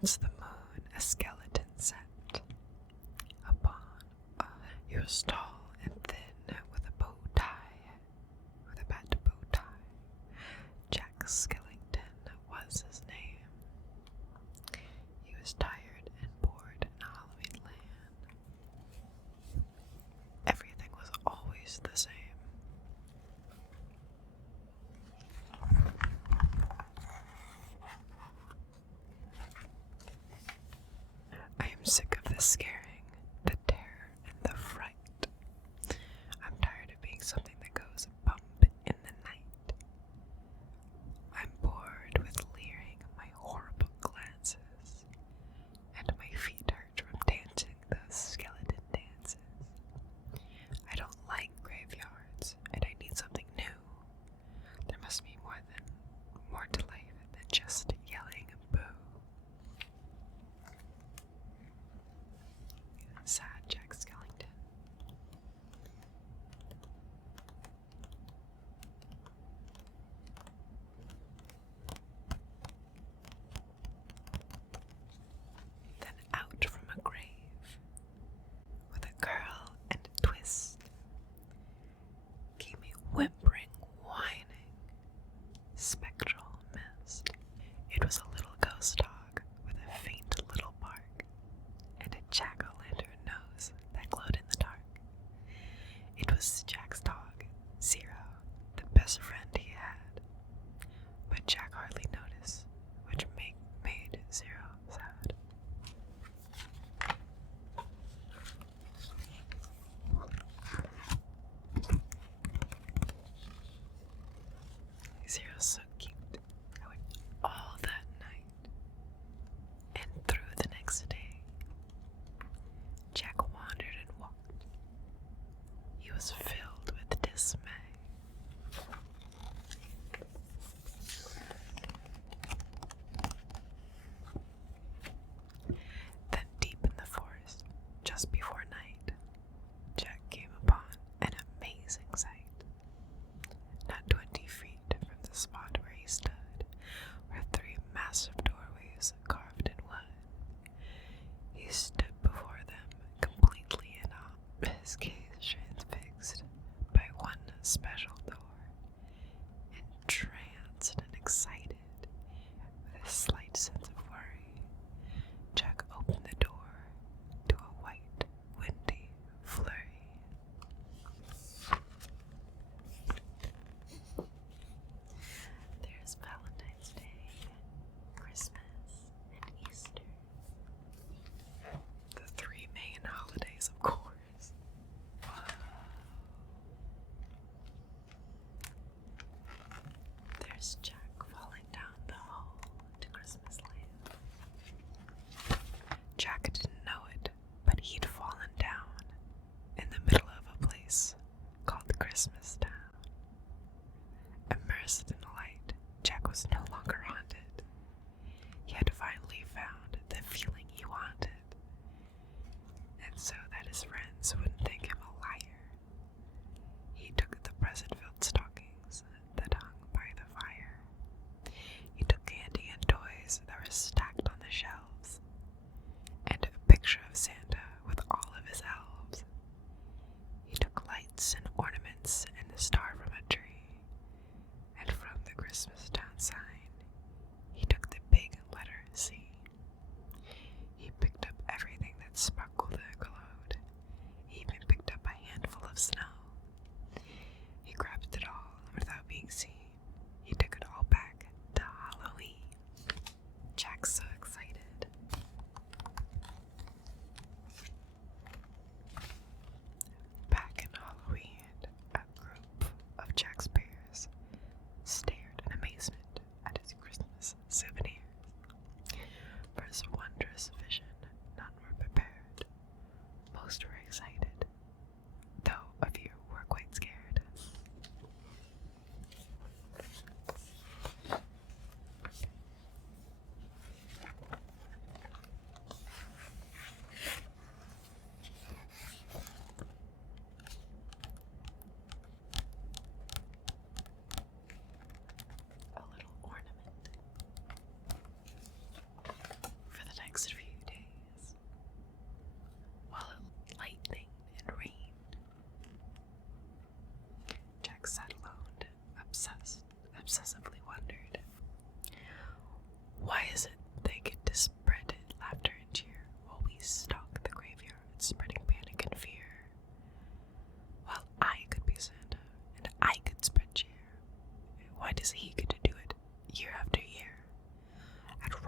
against the moon a skeleton sat. Upon he was tall and thin, with a bow tie, with a bat bow tie. Jack Skellington was his name. He was tired and bored in Halloween Land. Everything was always the same. I am sick of the scaring, the terror, and the fright. I'm tired of being something that goes bump in the night. I'm bored with leering my horrible glances, and my feet hurt from dancing those skeleton dances. I don't like graveyards, and I need something new. There must be more to life than just yelling boo. Sad Jack Skellington. Then out from a grave, with a curl and a twist, came a whimpering, whining, spectral mist. It was a little ghost dog with a faint little bark and a jack-o'-lantern nose that glowed in the dark. It was Jack's dog, Zero, the best friend he had. But Jack hardly noticed, which made Zero sad. Zero's so cute. I went all that night and through the next day. Jack wandered and walked. He was filled with dismay. Then deep in the forest, just before night, Jack came upon an amazing sight. Not 20 feet from the spot where he stood were 3 massive doorways carved in wood. He stood before them, completely in awe, his gaze transfixed by one special door. Entranced and excited, with a slight sense of worry, Jack opened the door to a white, windy flurry. There's Valentine's Day, Christmas,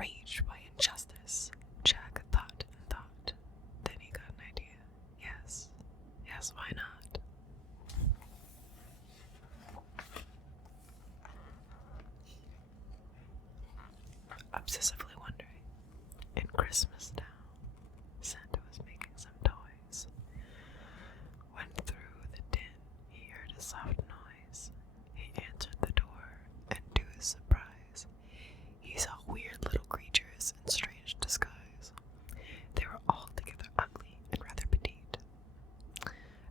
Enraged by injustice, Jack thought and thought. Then he got an idea. Yes, why not? Obsessively wondering, in Christmas Town, Santa was making some toys. When through the din he heard a soft noise. He answered the door, and to his surprise, he saw weird little creatures in strange disguise. They were altogether ugly and rather petite.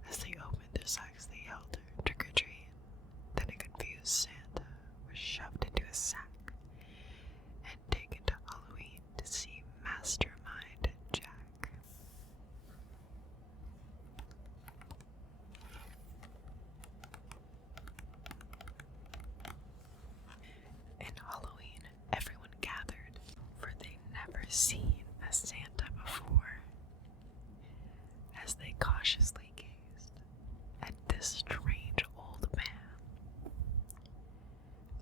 As they opened their sacks, they yelled, "Trick or treat!" Then a confused Santa was shoved into a sack and taken to Halloween to see Mastermind Jack. In Halloween, everyone gathered, for they'd never seen a Santa before. As they cautiously gazed at this strange old man,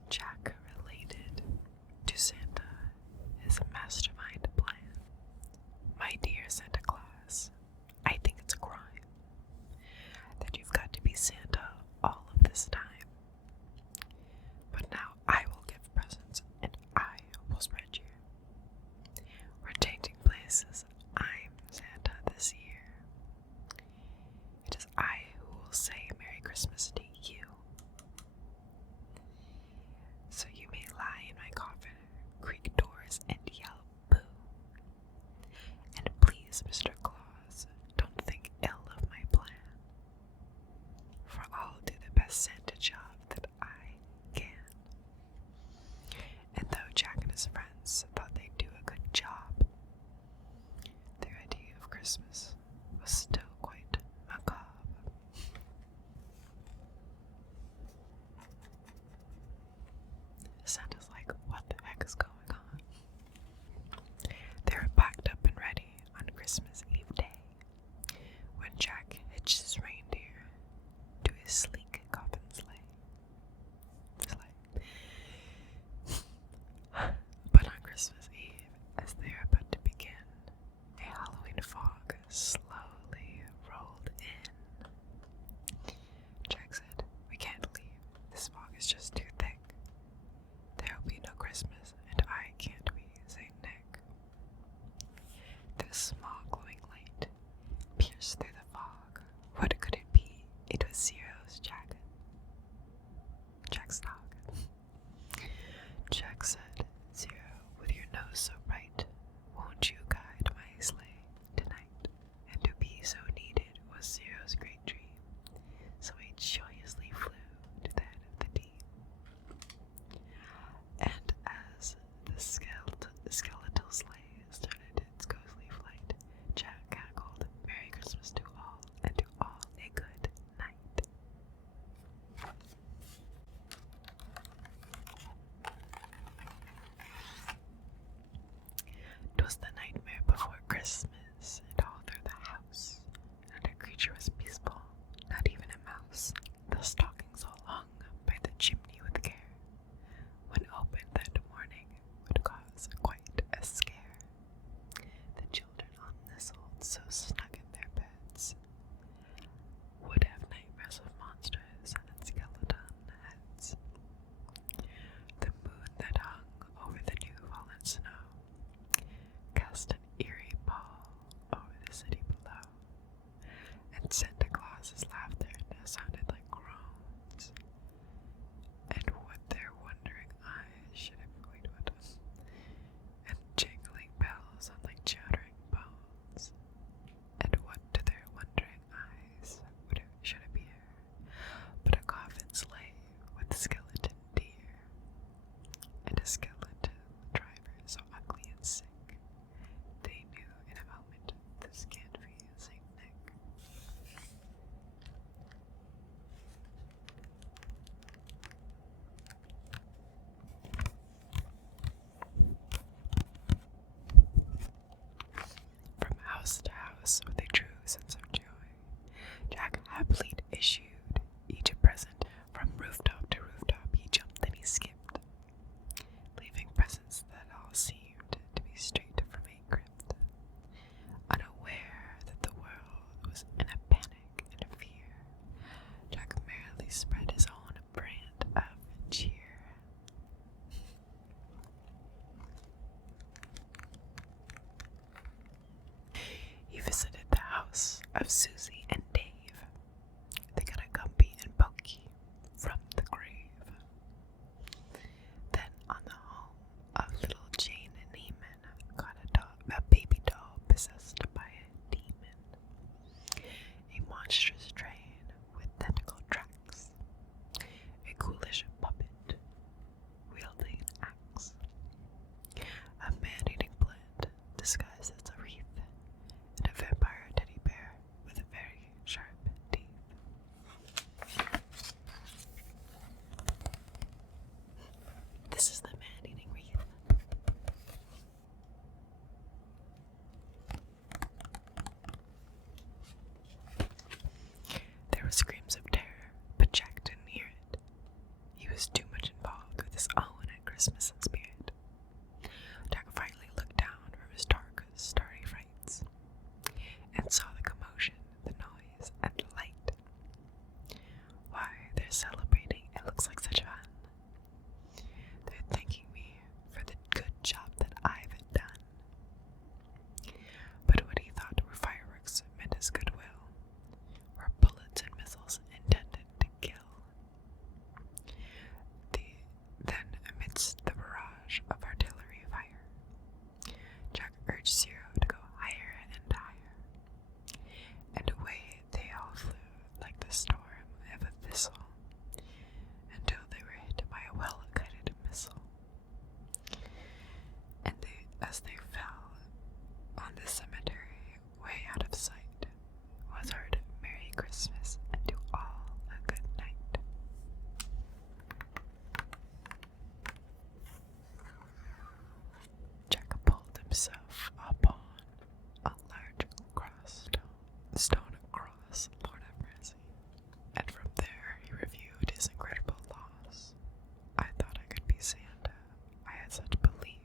Jack related to Santa his mastermind plan. "My dear Santa Claus, I think it's a crime that you've got to be Santa all of this time. But now I will give presents and I will spread cheer. We're changing places. I'm Santa this year. It is I who will say Merry Christmas to you. So you may lie in my coffin, creak doors, and yell boo. And please, Mr. Claus, don't think ill of my plan, for I'll do the best Santa job that I can." And though Jack and his friends thought they'd do a good job, their idea of Christmas was still quite macabre. Santa's like, what the heck is going on? They were packed up and ready on Christmas Eve day when Jack hitched his reindeer to his sleek coffin sleigh. But on Christmas Eve, as they are about to begin, a Halloween fog of Susie and Dave. They got a Gumpy and Pokey from the grave. Then on the home of little Jane and Neiman got a baby doll possessed by a demon, a monstrous train with tentacle tracks, a ghoulish puppet wielding an axe, a man-eating plant disguised as a wreath, and a vampire teddy bear with very sharp teeth. This is the man-eating wreath. There were screams of terror, but Jack didn't hear it. He was too much involved with his own Christmas in spirit. Jack finally looked down from his dark, starry frights and saw the commotion, the noise, and the light. Why, they're celebrating. It looks like such fun. They're thanking me for the good job that I've done. But what he thought were fireworks meant his goodwill, were bullets and missiles intended to kill. Then, amidst the barrage of artillery fire, Jack urged Zero to go higher and higher, and away they all flew like the storm of a thistle, until they were hit by a well-guided missile. And as they fell on the cemetery, way out of sight, was heard Merry Christmas and to all a good night. Jack pulled himself upon a large stone cross, Lord have mercy, and from there he reviewed his incredible loss. I thought I could be Santa. I had such belief.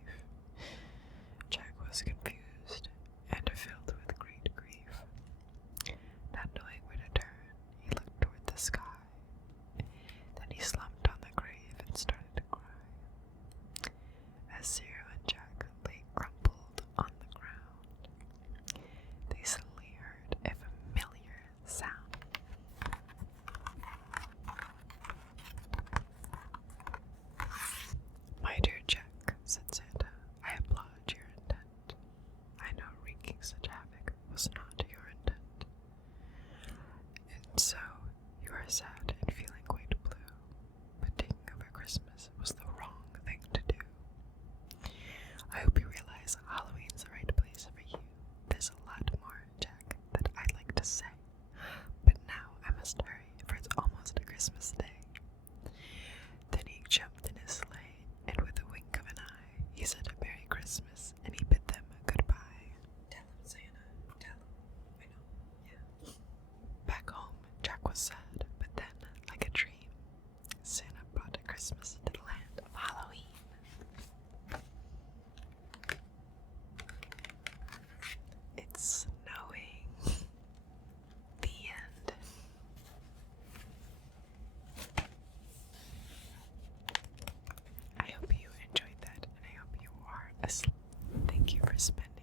Jack was confused and filled with great grief. Not knowing where to turn, he looked toward the sky. Then he slumped on the grave and started to cry. As Zero and Jack lay crumpled on the ground, they suddenly heard a familiar sound. My dear Jack, said Santa, I applaud your intent. I know wreaking such havoc was not your intent. And so, you are sad and feeling quite blue, but taking over Christmas was the wrong thing to do. I hope you realize Halloween's the right place for you. There's a lot more, Jack, that I'd like to say, but now I must hurry, for it's almost Christmas Day. Then he jumped in his sleigh, and with a wink of an eye, he said a Merry Christmas, and he bid them goodbye. Tell him, Santa, tell him. I know, yeah. Back home, Jack was sad, but then, like a dream, Santa brought a Christmas to the land of Halloween. It's snowing. The end. I hope you enjoyed that, and I hope you are asleep. Thank you for spending